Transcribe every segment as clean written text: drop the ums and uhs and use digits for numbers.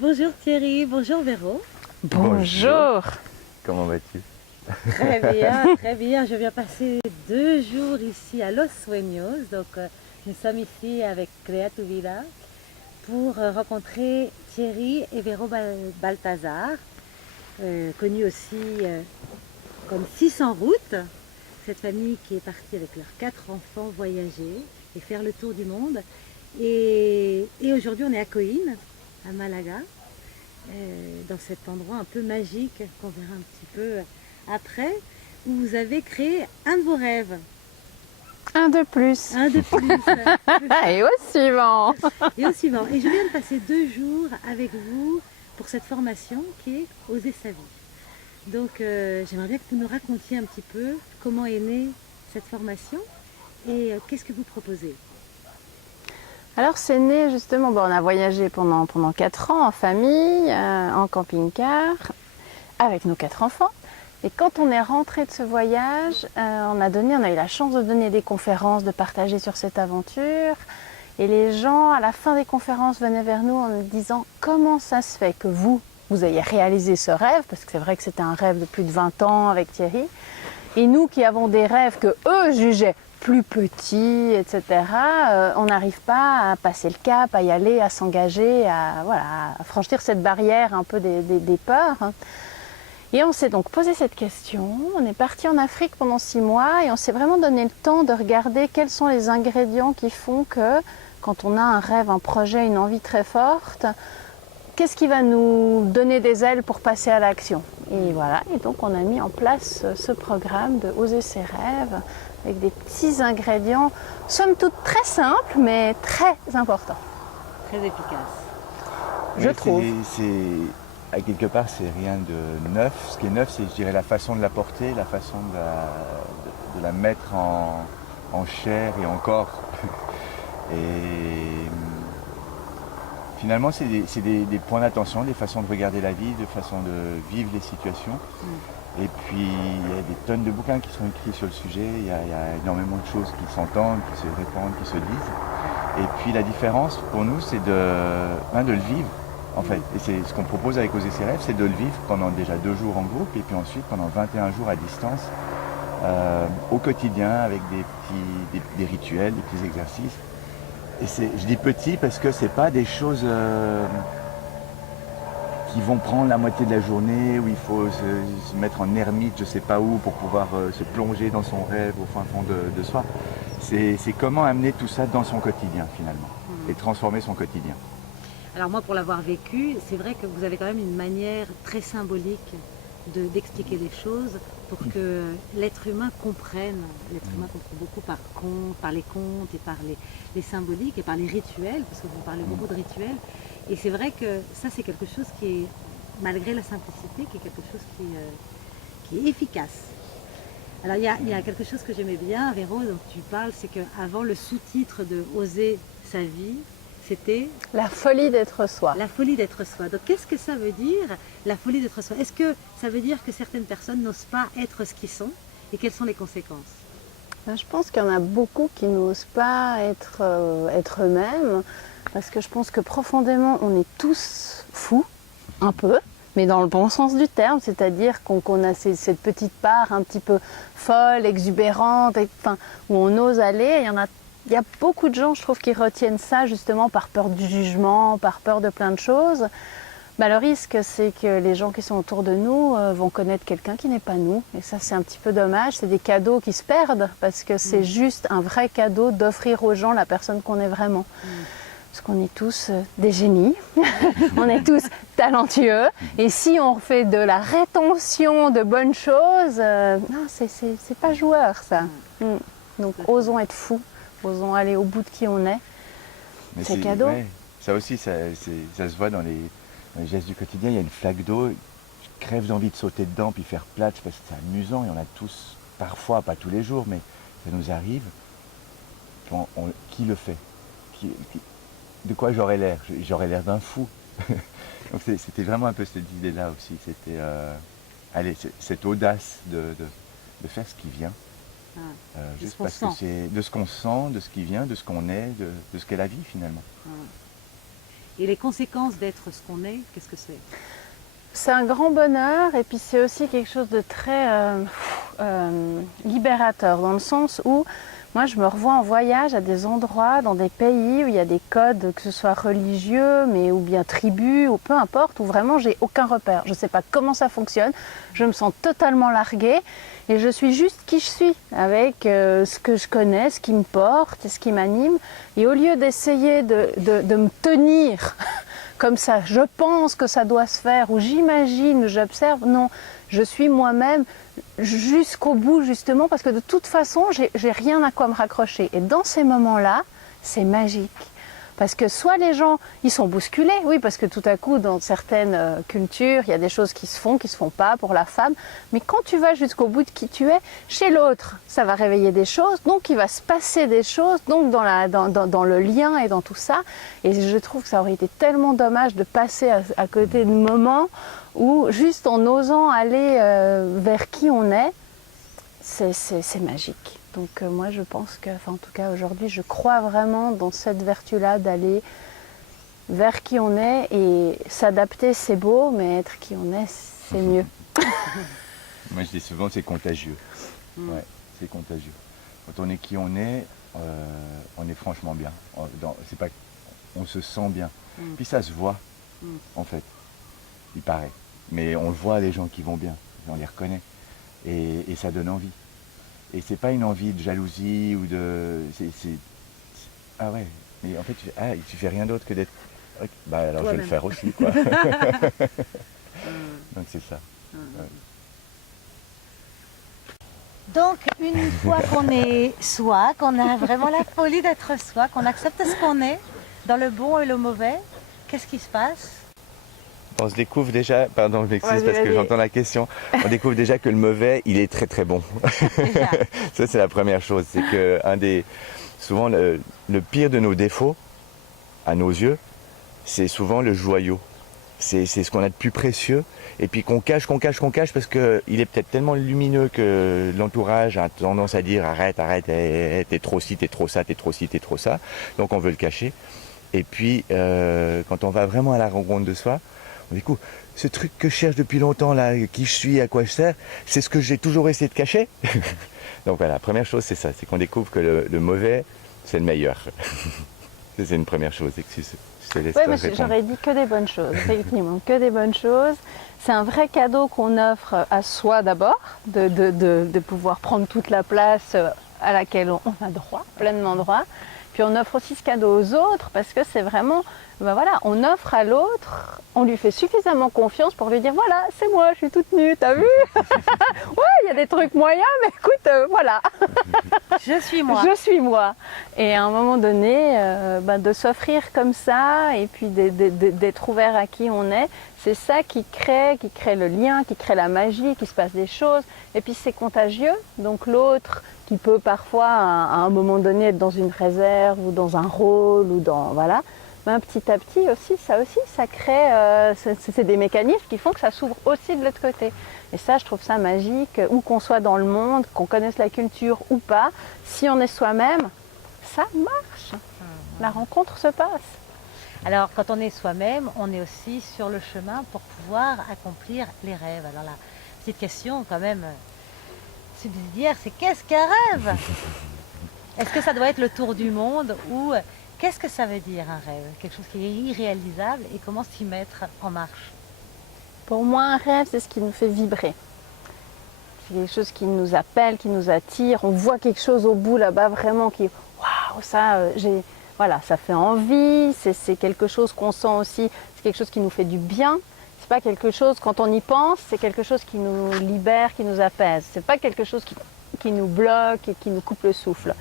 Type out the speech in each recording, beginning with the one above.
Bonjour Thierry, bonjour Véro. Bonjour. Comment vas-tu? Très bien, très bien. Je viens passer 2 jours ici à Los Sueños. Donc nous sommes ici avec Crea tu Vida pour rencontrer Thierry et Véro Balthazar, connus aussi comme 600 routes. Cette famille qui est partie avec leurs 4 enfants voyager et faire le tour du monde. Et aujourd'hui on est à Coïn, à Malaga. Dans cet endroit un peu magique qu'on verra un petit peu après, où vous avez créé un de vos rêves. Un de plus. Un de plus. Et au suivant. Et au suivant. Et je viens de passer 2 jours avec vous pour cette formation qui est Oser sa vie. Donc j'aimerais bien que vous nous racontiez un petit peu comment est née cette formation et qu'est-ce que vous proposez. Alors c'est né justement, on a voyagé pendant 4 ans en famille, en camping-car, avec nos 4 enfants. Et quand on est rentré de ce voyage, on a eu la chance de donner des conférences, de partager sur cette aventure. Et les gens, à la fin des conférences, venaient vers nous en nous disant comment ça se fait que vous ayez réalisé ce rêve, parce que c'est vrai que c'était un rêve de plus de 20 ans avec Thierry. Et nous qui avons des rêves que eux jugeaient plus petits, etc., on n'arrive pas à passer le cap, à y aller, à s'engager, à franchir cette barrière un peu des peurs. Et on s'est donc posé cette question, on est parti en Afrique pendant 6 mois et on s'est vraiment donné le temps de regarder quels sont les ingrédients qui font que quand on a un rêve, un projet, une envie très forte, qu'est-ce qui va nous donner des ailes pour passer à l'action? Et voilà, et donc on a mis en place ce programme de Oser ses rêves avec des petits ingrédients, somme toute très simples, mais très importants. Très efficace. Je trouve. À quelque part, c'est rien de neuf. Ce qui est neuf, c'est, je dirais, la façon de la porter, la façon de la mettre en chair et en corps. Et finalement, c'est des points d'attention, des façons de regarder la vie, des façons de vivre les situations. Et puis, il y a des tonnes de bouquins qui sont écrits sur le sujet, il y a énormément de choses qui s'entendent, qui se répandent, qui se disent. Et puis, la différence, pour nous, c'est de le vivre, en fait. Et c'est ce qu'on propose avec Oser ses rêves, c'est de le vivre pendant déjà 2 jours en groupe, et puis ensuite pendant 21 jours à distance, au quotidien, avec des rituels, des petits exercices. Et je dis petit parce que c'est pas des choses qui vont prendre la moitié de la journée, où il faut se mettre en ermite, je sais pas où, pour pouvoir se plonger dans son rêve au fin fond de soi. C'est comment amener tout ça dans son quotidien finalement, et transformer son quotidien. Alors moi, pour l'avoir vécu, c'est vrai que vous avez quand même une manière très symbolique d'expliquer les choses pour que l'être humain comprenne. L'être humain comprend beaucoup par les contes et par les symboliques et par les rituels, parce que vous parlez beaucoup de rituels. Et c'est vrai que ça, c'est quelque chose qui est, malgré la simplicité, qui est quelque chose qui est efficace. Alors il y a quelque chose que j'aimais bien, Véro, dont tu parles, c'est qu'avant le sous-titre de Oser sa vie, c'était La folie d'être soi. la folie d'être soi. Donc qu'est-ce que ça veut dire, la folie d'être soi? Est-ce que ça veut dire que certaines personnes n'osent pas être ce qu'ils sont? Et quelles sont les conséquences? Je pense qu'il y en a beaucoup qui n'osent pas être eux-mêmes, parce que je pense que profondément, on est tous fous, un peu, mais dans le bon sens du terme, c'est-à-dire qu'on a cette petite part un petit peu folle, exubérante, où on ose aller. Il y a beaucoup de gens, je trouve, qui retiennent ça justement par peur du jugement, par peur de plein de choses. Le risque, c'est que les gens qui sont autour de nous vont connaître quelqu'un qui n'est pas nous. Et ça, c'est un petit peu dommage. C'est des cadeaux qui se perdent parce que c'est juste un vrai cadeau d'offrir aux gens la personne qu'on est vraiment. Parce qu'on est tous des génies, on est tous talentueux. Et si on fait de la rétention de bonnes choses, non, c'est pas joueur ça. Donc osons être fous. Osons aller au bout de qui on est. C'est cadeau. Ouais, ça aussi, ça se voit dans les gestes du quotidien. Il y a une flaque d'eau, je crève d'envie de sauter dedans puis faire plate parce que c'est amusant. Et on a tous, parfois, pas tous les jours, mais ça nous arrive. Qui le fait? De quoi j'aurais l'air? J'aurais l'air d'un fou. Donc c'était vraiment un peu cette idée-là aussi. C'était cette audace de faire ce qui vient. Juste parce que c'est de ce qu'on sent, de ce qui vient, de ce qu'on est, de ce qu'est la vie finalement. Et les conséquences d'être ce qu'on est, qu'est-ce que c'est? C'est un grand bonheur et puis c'est aussi quelque chose de très libérateur dans le sens où moi je me revois en voyage à des endroits, dans des pays où il y a des codes, que ce soit religieux mais ou bien tribus ou peu importe, où vraiment j'ai aucun repère. Je ne sais pas comment ça fonctionne, je me sens totalement larguée et je suis juste qui je suis avec ce que je connais, ce qui me porte et ce qui m'anime. Et au lieu d'essayer de me tenir comme ça, je pense que ça doit se faire, ou j'imagine, j'observe, non, je suis moi-même jusqu'au bout justement, parce que de toute façon, j'ai rien à quoi me raccrocher. Et dans ces moments-là, c'est magique. Parce que soit les gens, ils sont bousculés, oui, parce que tout à coup, dans certaines cultures, il y a des choses qui se font pas pour la femme. Mais quand tu vas jusqu'au bout de qui tu es, chez l'autre, ça va réveiller des choses, donc il va se passer des choses, donc dans le lien et dans tout ça. Et je trouve que ça aurait été tellement dommage de passer à côté de moments où, juste en osant aller vers qui on est, c'est magique. Donc moi je pense que, enfin en tout cas aujourd'hui, je crois vraiment dans cette vertu-là d'aller vers qui on est, et s'adapter c'est beau, mais être qui on est c'est mieux. Moi je dis souvent c'est contagieux. Ouais, c'est contagieux. Quand on est qui on est franchement bien. C'est pas, on se sent bien. Puis ça se voit en fait, il paraît. Mais on le voit, les gens qui vont bien, on les reconnaît. Et ça donne envie. Et c'est pas une envie de jalousie ou de... Ah ouais, mais en fait, tu fais rien d'autre que d'être... Bah alors je vais le faire aussi, quoi. Donc c'est ça. Ouais. Donc, une fois qu'on est soi, qu'on a vraiment la folie d'être soi, qu'on accepte ce qu'on est, dans le bon et le mauvais, qu'est-ce qui se passe? On se découvre déjà, pardon je m'excuse parce que j'entends la question, on découvre déjà que le mauvais, il est très très bon. Ça c'est la première chose, c'est que souvent le pire de nos défauts, à nos yeux, c'est souvent le joyau. C'est ce qu'on a de plus précieux et puis qu'on cache parce qu'il est peut-être tellement lumineux que l'entourage a tendance à dire arrête, t'es trop ci, t'es trop ça, t'es trop ci, t'es trop ça. Donc on veut le cacher. Et puis quand on va vraiment à la rencontre de soi, on découvre ce truc que je cherche depuis longtemps là, qui je suis, à quoi je sers, c'est ce que j'ai toujours essayé de cacher. Donc voilà, la première chose c'est ça, c'est qu'on découvre que le mauvais c'est le meilleur. C'est une première chose. Oui, mais j'aurais dit que des bonnes choses, effectivement, que des bonnes choses. C'est un vrai cadeau qu'on offre à soi d'abord, de pouvoir prendre toute la place à laquelle on a droit, pleinement droit. Puis on offre aussi ce cadeau aux autres parce que c'est vraiment, ben voilà, on offre à l'autre, on lui fait suffisamment confiance pour lui dire voilà, c'est moi, je suis toute nue, t'as vu? Ouais, il y a des trucs moyens, mais écoute, voilà. Je suis moi. Je suis moi. Et à un moment donné, de s'offrir comme ça et puis d'être ouvert à qui on est, c'est ça qui crée le lien, qui crée la magie, qui se passe des choses. Et puis c'est contagieux, donc l'autre qui peut parfois à un moment donné être dans une réserve ou dans un rôle ou dans voilà, ben, petit à petit aussi ça crée, c'est des mécanismes qui font que ça s'ouvre aussi de l'autre côté. Et ça je trouve ça magique, où qu'on soit dans le monde, qu'on connaisse la culture ou pas, si on est soi-même, ça marche, la rencontre se passe. Alors, quand on est soi-même, on est aussi sur le chemin pour pouvoir accomplir les rêves. Alors, la petite question, quand même, subsidiaire, c'est qu'est-ce qu'un rêve? Est-ce que ça doit être le tour du monde ou qu'est-ce que ça veut dire un rêve? Quelque chose qui est irréalisable et comment s'y mettre en marche? Pour moi, un rêve, c'est ce qui nous fait vibrer. C'est quelque chose qui nous appelle, qui nous attire. On voit quelque chose au bout là-bas vraiment qui, waouh, ça, voilà, ça fait envie, c'est quelque chose qu'on sent aussi, c'est quelque chose qui nous fait du bien. C'est pas quelque chose, quand on y pense, c'est quelque chose qui nous libère, qui nous apaise. C'est pas quelque chose qui nous bloque et qui nous coupe le souffle.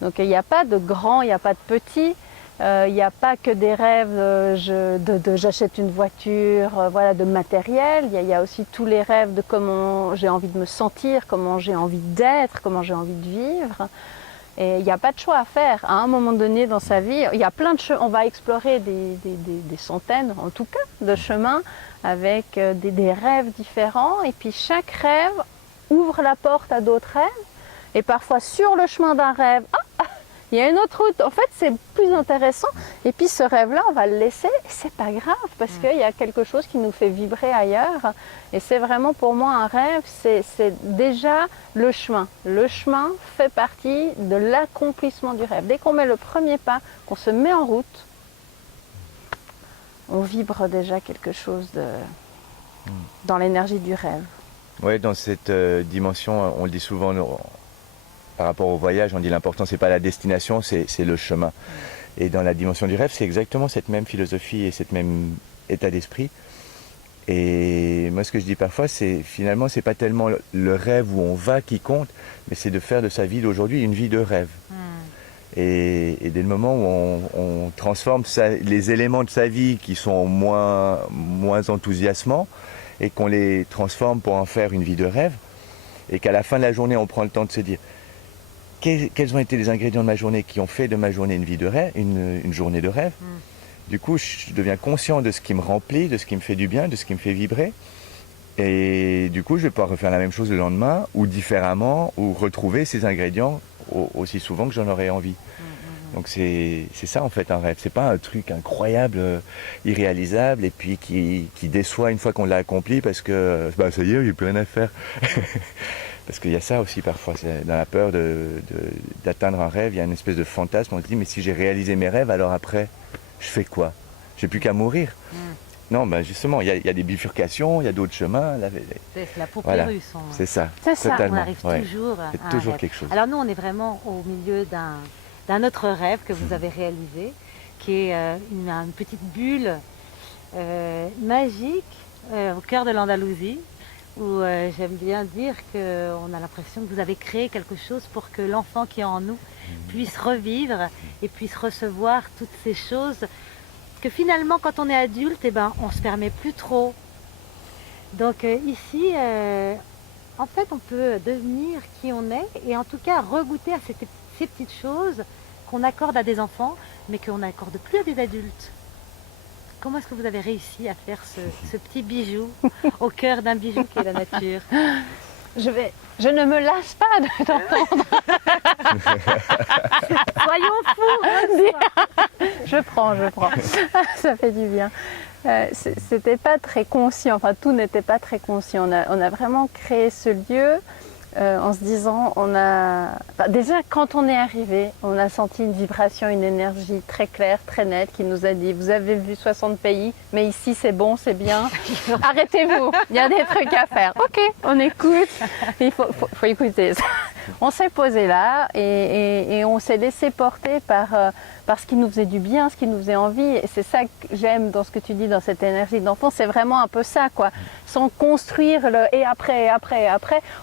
Donc il n'y a pas de grand, il n'y a pas de petit, il n'y a pas que des rêves j'achète une voiture, voilà, de matériel. Il y a aussi tous les rêves de comment j'ai envie de me sentir, comment j'ai envie d'être, comment j'ai envie de vivre. Et il n'y a pas de choix à faire. À un moment donné dans sa vie, il y a plein de chemins. On va explorer des centaines, en tout cas, de chemins avec des rêves différents. Et puis chaque rêve ouvre la porte à d'autres rêves. Et parfois sur le chemin d'un rêve, il y a une autre route. En fait, c'est plus intéressant. Et puis ce rêve-là, on va le laisser. Et c'est pas grave parce qu'il y a quelque chose qui nous fait vibrer ailleurs. Et c'est vraiment pour moi un rêve, c'est déjà le chemin. Le chemin fait partie de l'accomplissement du rêve. Dès qu'on met le premier pas, qu'on se met en route, on vibre déjà quelque chose dans l'énergie du rêve. Oui, dans cette dimension, on le dit souvent par rapport au voyage, on dit l'important c'est pas la destination, c'est le chemin. Et dans la dimension du rêve, c'est exactement cette même philosophie et cette même état d'esprit. Et moi ce que je dis parfois, c'est finalement c'est pas tellement le rêve où on va qui compte, mais c'est de faire de sa vie d'aujourd'hui une vie de rêve. Et dès le moment où on transforme les éléments de sa vie qui sont moins enthousiasmants et qu'on les transforme pour en faire une vie de rêve, et qu'à la fin de la journée on prend le temps de se dire quels ont été les ingrédients de ma journée qui ont fait de ma journée une vie de rêve, une journée de rêve. Du coup, je deviens conscient de ce qui me remplit, de ce qui me fait du bien, de ce qui me fait vibrer. Et du coup, je vais pouvoir refaire la même chose le lendemain, ou différemment, ou retrouver ces ingrédients aussi souvent que j'en aurais envie. Donc c'est ça en fait un rêve. C'est pas un truc incroyable, irréalisable, et puis qui déçoit une fois qu'on l'a accompli parce que bah, ça y est, il n'y a plus rien à faire. Parce qu'il y a ça aussi parfois, dans la peur d'atteindre un rêve, il y a une espèce de fantasme, on se dit mais si j'ai réalisé mes rêves, alors après, je fais quoi? J'ai plus qu'à mourir. Non, ben justement, il y a des bifurcations, il y a d'autres chemins. C'est la poupée Voilà, russe. c'est ça, C'est ça. totalement. On arrive toujours à C'est un toujours rêve. quelque chose. Alors nous, on est vraiment au milieu d'un autre rêve que vous avez réalisé, qui est une petite bulle magique au cœur de l'Andalousie, où j'aime bien dire qu'on a l'impression que vous avez créé quelque chose pour que l'enfant qui est en nous puisse revivre et puisse recevoir toutes ces choses que finalement quand on est adulte, eh ben, on ne se permet plus trop. Donc ici, en fait, on peut devenir qui on est et en tout cas regoûter à ces petites choses qu'on accorde à des enfants, mais qu'on n'accorde plus à des adultes. Comment est-ce que vous avez réussi à faire ce petit bijou au cœur d'un bijou qui est la nature? Je ne me lasse pas de t'entendre. Soyons fous! Je prends. Ça fait du bien. C'était pas très conscient, enfin tout n'était pas très conscient. On a vraiment créé ce lieu en se disant, déjà quand on est arrivé, on a senti une vibration, une énergie très claire, très nette qui nous a dit, vous avez vu 60 pays, mais ici c'est bon, c'est bien, arrêtez-vous, il y a des trucs à faire. Ok, on écoute, il faut écouter. On s'est posé là et on s'est laissé porter par ce qui nous faisait du bien, ce qui nous faisait envie. Et c'est ça que j'aime dans ce que tu dis, dans cette énergie d'enfant, c'est vraiment un peu ça, quoi. Sans construire le et après.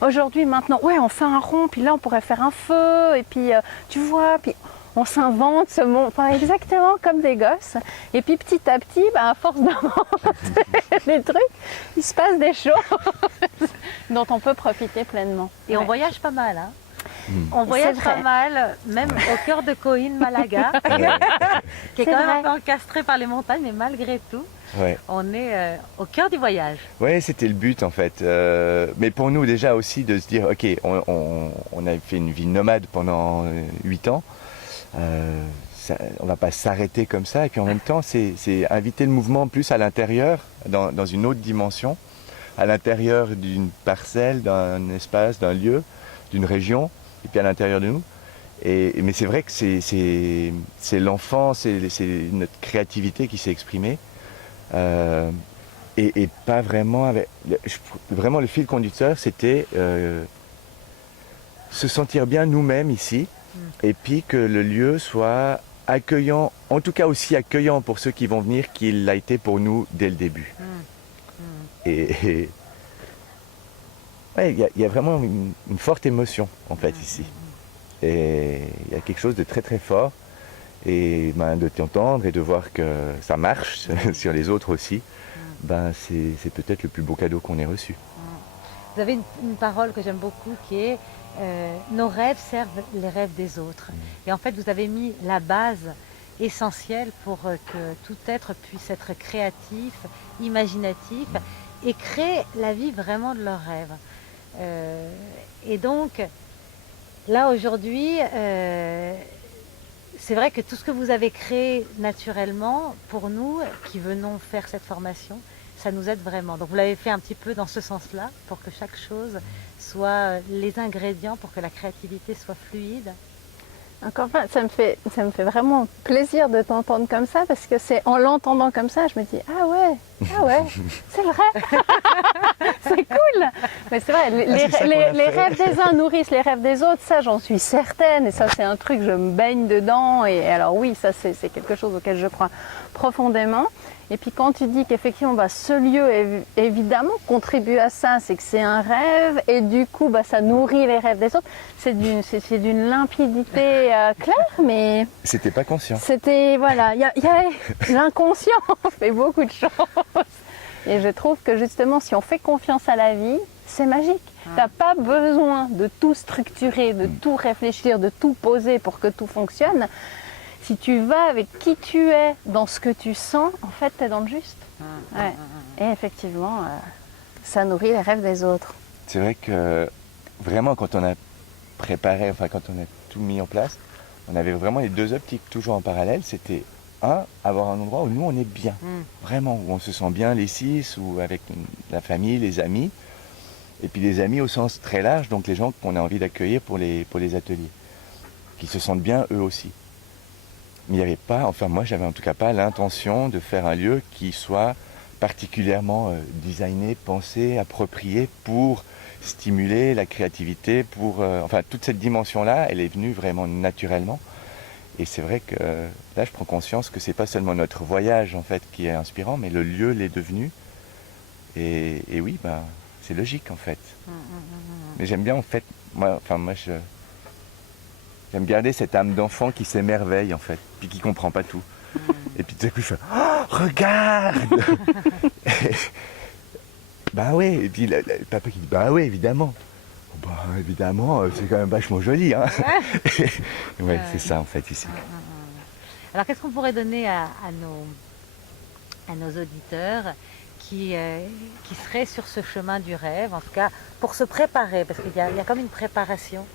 Aujourd'hui, maintenant, ouais, on fait un rond, puis là, on pourrait faire un feu, et puis, tu vois, puis on s'invente ce monde, enfin, exactement comme des gosses. Et puis, petit à petit, à force d'inventer des trucs, il se passe des choses dont on peut profiter pleinement. Et on voyage pas mal, hein. On voyage pas mal, même au cœur de Coin, Malaga, qui est quand même un peu encastré par les montagnes, mais malgré tout, on est au cœur du voyage. Oui, c'était le but en fait. Mais pour nous déjà aussi de se dire, ok, on a fait une vie nomade pendant 8 ans. On ne va pas s'arrêter comme ça. Et puis en même temps, c'est inviter le mouvement plus à l'intérieur, dans une autre dimension, à l'intérieur d'une parcelle, d'un espace, d'un lieu, d'une région. Et puis à l'intérieur de nous. Mais c'est vrai que c'est l'enfant, c'est notre créativité qui s'est exprimée. Et pas vraiment avec... Vraiment le fil conducteur, c'était se sentir bien nous-mêmes ici. Et puis que le lieu soit accueillant, en tout cas aussi accueillant pour ceux qui vont venir qu'il l'a été pour nous dès le début. Il y a vraiment une forte émotion en fait ici. Et il y a quelque chose de très très fort. Et de t'entendre et de voir que ça marche sur les autres aussi, c'est peut-être le plus beau cadeau qu'on ait reçu. Vous avez une parole que j'aime beaucoup qui est nos rêves servent les rêves des autres. Et en fait, vous avez mis la base essentielle pour que tout être puisse être créatif, imaginatif et créer la vie vraiment de leurs rêves. Et donc, là aujourd'hui, c'est vrai que tout ce que vous avez créé naturellement, pour nous qui venons faire cette formation, ça nous aide vraiment. Donc vous l'avez fait un petit peu dans ce sens-là, pour que chaque chose soit les ingrédients, pour que la créativité soit fluide. Encore une fois, ça me fait vraiment plaisir de t'entendre comme ça, parce que c'est en l'entendant comme ça, je me dis ah ouais, c'est vrai, c'est cool. Mais c'est vrai, les rêves des uns nourrissent les rêves des autres, ça j'en suis certaine, et ça c'est un truc, je me baigne dedans, et alors oui, ça c'est quelque chose auquel je crois profondément. Et puis quand tu dis qu'effectivement ce lieu évidemment contribue à ça, c'est que c'est un rêve et du coup ça nourrit les rêves des autres, c'est d'une limpidité claire, mais... C'était pas conscient. C'était, voilà, l'inconscient fait beaucoup de choses. Et je trouve que justement si on fait confiance à la vie, c'est magique. T'as pas besoin de tout structurer, de tout réfléchir, de tout poser pour que tout fonctionne. Si tu vas avec qui tu es, dans ce que tu sens, en fait, tu es dans le juste. Ouais. Et effectivement, ça nourrit les rêves des autres. C'est vrai que vraiment, quand on a préparé, quand on a tout mis en place, on avait vraiment les deux optiques toujours en parallèle. C'était avoir un endroit où nous, on est bien. Vraiment, où on se sent bien les 6, ou avec la famille, les amis. Et puis les amis au sens très large, donc les gens qu'on a envie d'accueillir pour les ateliers. Qui se sentent bien eux aussi. Mais il n'y avait pas, moi j'avais en tout cas pas l'intention de faire un lieu qui soit particulièrement designé, pensé, approprié pour stimuler la créativité, toute cette dimension-là, elle est venue vraiment naturellement. Et c'est vrai que là je prends conscience que c'est pas seulement notre voyage en fait qui est inspirant, mais le lieu l'est devenu. Et oui, c'est logique en fait. Mais j'aime bien en fait, j'aime garder cette âme d'enfant qui s'émerveille en fait, puis qui comprend pas tout. Et puis tout à coup, je fais « Oh, regarde !» Ouais, et puis le papa qui dit « Bah oui, évidemment !» Évidemment, c'est quand même vachement joli, hein. Ouais, c'est ça en fait ici. Alors qu'est-ce qu'on pourrait donner à nos auditeurs qui seraient sur ce chemin du rêve, en tout cas pour se préparer, parce qu'il y a comme une préparation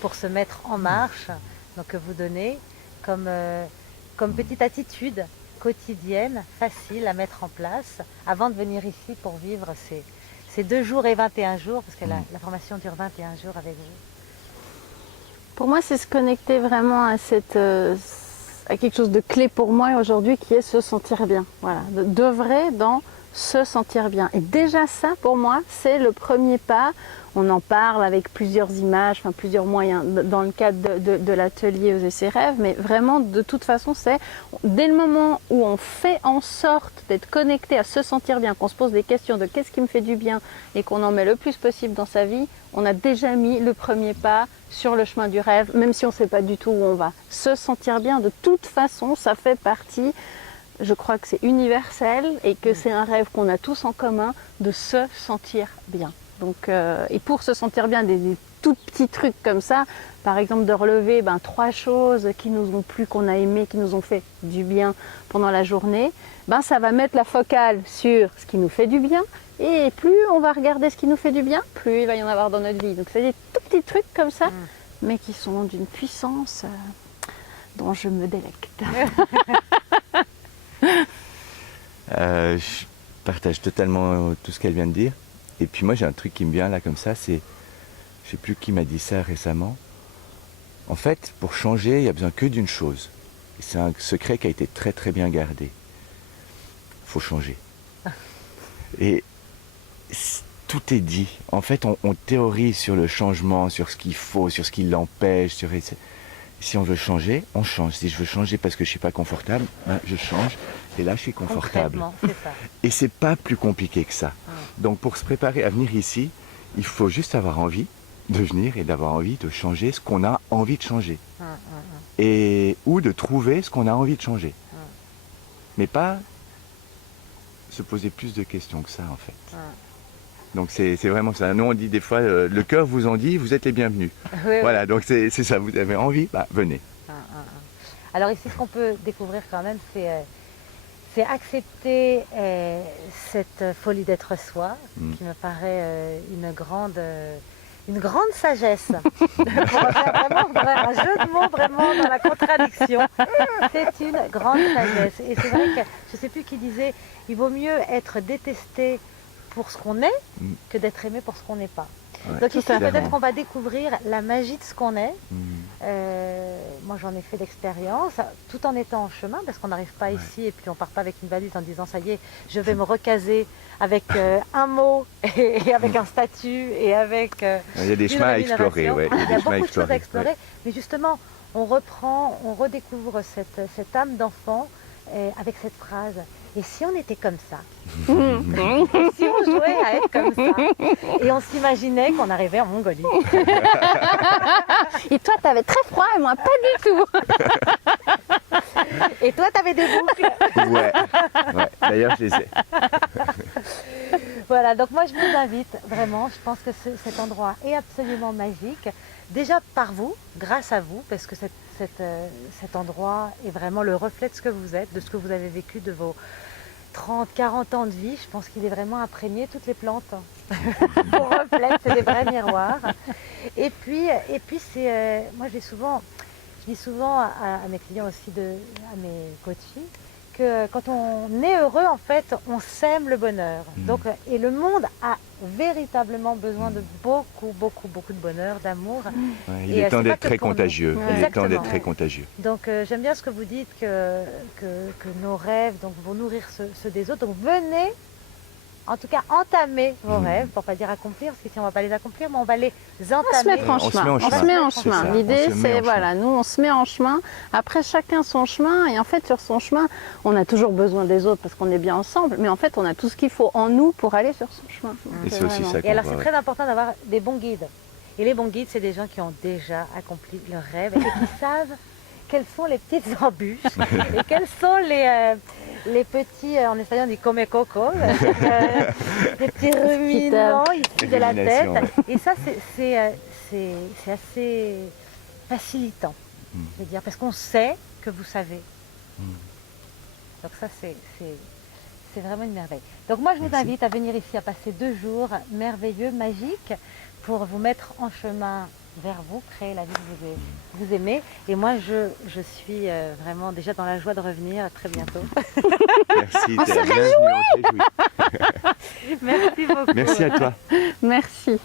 pour se mettre en marche, donc que vous donnez comme petite attitude quotidienne, facile à mettre en place, avant de venir ici pour vivre ces 2 jours et 21 jours, parce que la formation dure 21 jours avec vous. Pour moi, c'est se connecter vraiment à quelque chose de clé pour moi aujourd'hui, qui est se sentir bien. Voilà, d'œuvrer dans se sentir bien. Et déjà ça, pour moi, c'est le premier pas. On en parle avec plusieurs images, plusieurs moyens dans le cadre de l'atelier Oser ses rêves, mais vraiment, de toute façon, c'est dès le moment où on fait en sorte d'être connecté à se sentir bien, qu'on se pose des questions de qu'est-ce qui me fait du bien et qu'on en met le plus possible dans sa vie, on a déjà mis le premier pas sur le chemin du rêve, même si on ne sait pas du tout où on va. Se sentir bien, de toute façon, ça fait partie. Je crois que c'est universel et que c'est un rêve qu'on a tous en commun, de se sentir bien. Donc, et pour se sentir bien, des tout petits trucs comme ça, par exemple de relever 3 choses qui nous ont plu, qu'on a aimé, qui nous ont fait du bien pendant la journée, ça va mettre la focale sur ce qui nous fait du bien, et plus on va regarder ce qui nous fait du bien, plus il va y en avoir dans notre vie. Donc c'est des tout petits trucs comme ça, mais qui sont d'une puissance dont je me délecte. Je partage totalement tout ce qu'elle vient de dire. Et puis moi j'ai un truc qui me vient là comme ça, c'est, je sais plus qui m'a dit ça récemment. En fait, pour changer, il n'y a besoin que d'une chose. Et c'est un secret qui a été très très bien gardé. Il faut changer. Et tout est dit. En fait, on théorise sur le changement, sur ce qu'il faut, sur ce qui l'empêche. Si on veut changer, on change. Si je veux changer parce que je ne suis pas confortable, je change. Et là, je suis confortable. C'est ça. Et c'est pas plus compliqué que ça. Donc, pour se préparer à venir ici, il faut juste avoir envie de venir et d'avoir envie de changer ce qu'on a envie de changer. Ou de trouver ce qu'on a envie de changer. Mais pas se poser plus de questions que ça, en fait. Donc c'est vraiment ça. Nous on dit des fois, le cœur vous en dit, vous êtes les bienvenus. Voilà, donc c'est ça, vous avez envie, venez. Alors ici ce qu'on peut découvrir quand même, c'est accepter cette folie d'être soi, qui me paraît une grande une grande sagesse. Pour faire vraiment un jeu de mots vraiment dans la contradiction. C'est une grande sagesse. Et c'est vrai que, je ne sais plus qui disait, il vaut mieux être détesté pour ce qu'on est que d'être aimé pour ce qu'on n'est pas. Ouais, Donc ici, clairement. peut-être qu'on va découvrir la magie de ce qu'on est. Mm. Moi, j'en ai fait l'expérience, tout en étant en chemin, parce qu'on n'arrive pas ici et puis on part pas avec une valise en disant ça y est, je vais me recaser avec un mot et avec un statut et avec Il y a des une chemins à explorer. rémunération. Ouais. Il y a des chemins beaucoup de choses à explorer, ouais. mais justement, on reprend, on redécouvre cette âme d'enfant avec cette phrase. Et si on était comme ça? Et si on jouait à être comme ça? Et on s'imaginait qu'on arrivait en Mongolie. Et toi, t'avais très froid et moi, pas du tout. Et toi, tu avais des boucles. Ouais. Ouais. D'ailleurs, je les ai. Voilà, donc moi je vous invite vraiment, je pense que cet endroit est absolument magique. Déjà par vous, grâce à vous, parce que cet endroit est vraiment le reflet de ce que vous êtes, de ce que vous avez vécu, de vos 30, 40 ans de vie. Je pense qu'il est vraiment imprégné, toutes les plantes vous reflètent, c'est des vrais miroirs. Et puis c'est, moi je dis souvent à mes clients aussi, à mes coachés, que quand on est heureux, en fait, on sème le bonheur. Donc, et le monde a véritablement besoin de beaucoup de bonheur, d'amour. Ouais, il Et est temps c'est d'être pas que très pour nous. contagieux. Ouais. Il est temps Exactement. d'être très contagieux. Donc, j'aime bien ce que vous dites, que nos rêves donc, vont nourrir ceux des autres. Donc, venez, en tout cas, entamer vos rêves, pour pas dire accomplir, parce qu'ici, on ne va pas les accomplir, mais on va les entamer. On se mettre en On se chemin. met en On se chemin. met en C'est chemin. ça, L'idée, on se met c'est, en voilà, nous, on se met en chemin. Après, chacun son chemin. Et en fait, sur son chemin, on a toujours besoin des autres parce qu'on est bien ensemble. Mais en fait, on a tout ce qu'il faut en nous pour aller sur son chemin. Et c'est aussi ça Et qu'on alors, voit. c'est très important d'avoir des bons guides. Et les bons guides, c'est des gens qui ont déjà accompli leurs rêves et qui savent quelles sont les petites embûches et quels sont les petits, en espagnol on dit come coco, les petits ruminants ici de la tête. Rumination, Et ça, c'est assez facilitant, je veux dire, parce qu'on sait que vous savez. Donc ça, c'est vraiment une merveille. Donc moi, je vous invite à venir ici, à passer 2 jours merveilleux, magiques, pour vous mettre en chemin vers vous, créer la vie que vous aimez. Et moi, je suis vraiment déjà dans la joie de revenir très bientôt. Merci, t'es la bienvenue, on se réjouit. Merci beaucoup. Merci à toi. Merci.